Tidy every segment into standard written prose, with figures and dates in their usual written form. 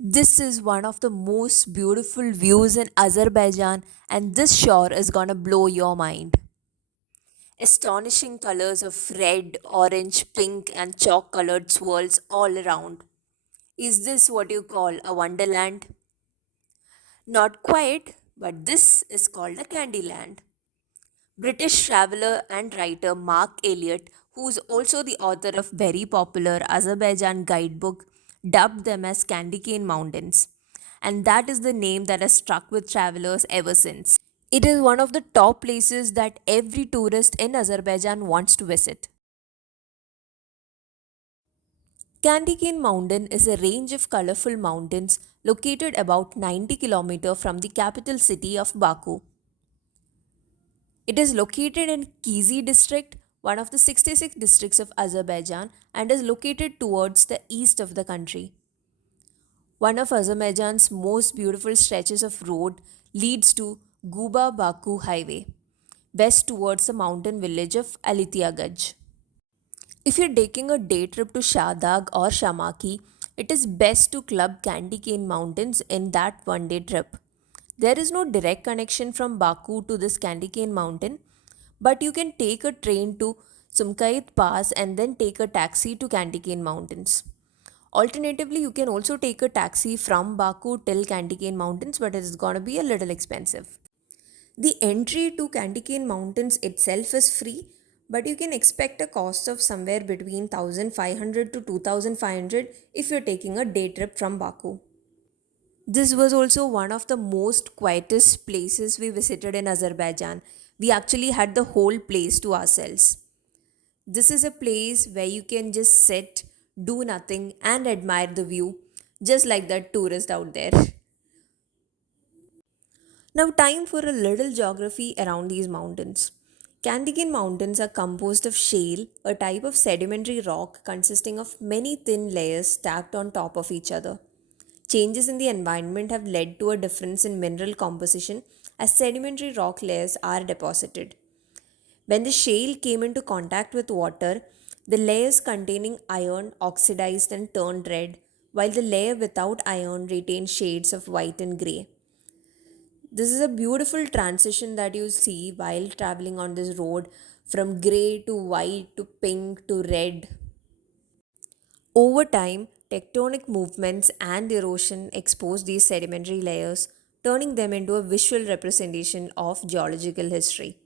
This is one of the most beautiful views in Azerbaijan, and this shore is gonna blow your mind. Astonishing colors of red, orange, pink, and chalk colored swirls all around. Is this what you call a wonderland? Not quite, but this is called a Candyland. British traveler and writer Mark Elliott, who's also the author of very popular Azerbaijan guidebook, dubbed them as Candy Cane Mountains. And that is the name that has stuck with travelers ever since. It is one of the top places that every tourist in Azerbaijan wants to visit. Candy Cane Mountain is a range of colorful mountains located about 90 kilometers from the capital city of Baku. It is located in Kizi district, one of the 66 districts of Azerbaijan, and is located towards the east of the country. One of Azerbaijan's most beautiful stretches of road leads to Guba Baku Highway, west towards the mountain village of Alitiagaj. If you're taking a day trip to Shadag or Shamaki, it is best to club Candy Cane Mountains in that one day trip. There is no direct connection from Baku to this Candy Cane Mountain, but you can take a train to Sumkait Pass and then take a taxi to Candy Cane Mountains. Alternatively, you can also take a taxi from Baku till Candy Cane Mountains, but it is gonna be a little expensive. The entry to Candy Cane Mountains itself is free, but you can expect a cost of somewhere between 1500 to 2500 if you're taking a day trip from Baku. This was also one of the most quietest places we visited in Azerbaijan. We actually had the whole place to ourselves. This is a place where you can just sit, do nothing, and admire the view, just like that tourist out there. Now, time for a little geography around these mountains. Candigan Mountains are composed of shale, a type of sedimentary rock consisting of many thin layers stacked on top of each other. Changes in the environment have led to a difference in mineral composition as sedimentary rock layers are deposited. When the shale came into contact with water, the layers containing iron oxidized and turned red, while the layer without iron retained shades of white and grey. This is a beautiful transition that you see while traveling on this road from grey to white to pink to red. Over time, tectonic movements and erosion expose these sedimentary layers, turning them into a visual representation of geological history.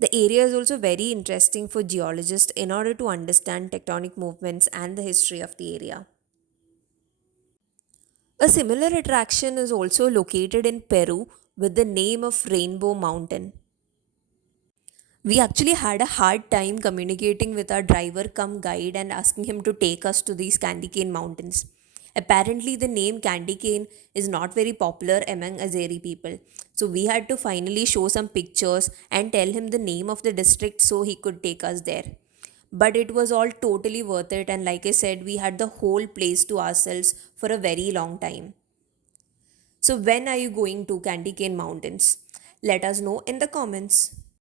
The area is also very interesting for geologists in order to understand tectonic movements and the history of the area. A similar attraction is also located in Peru with the name of Rainbow Mountain. We actually had a hard time communicating with our driver come guide and asking him to take us to these candy cane mountains. Apparently, the name candy cane is not very popular among Azeri people. So, we had to finally show some pictures and tell him the name of the district so he could take us there. But it was all totally worth it, and like I said, we had the whole place to ourselves for a very long time. So, when are you going to Candy Cane Mountains? Let us know in the comments.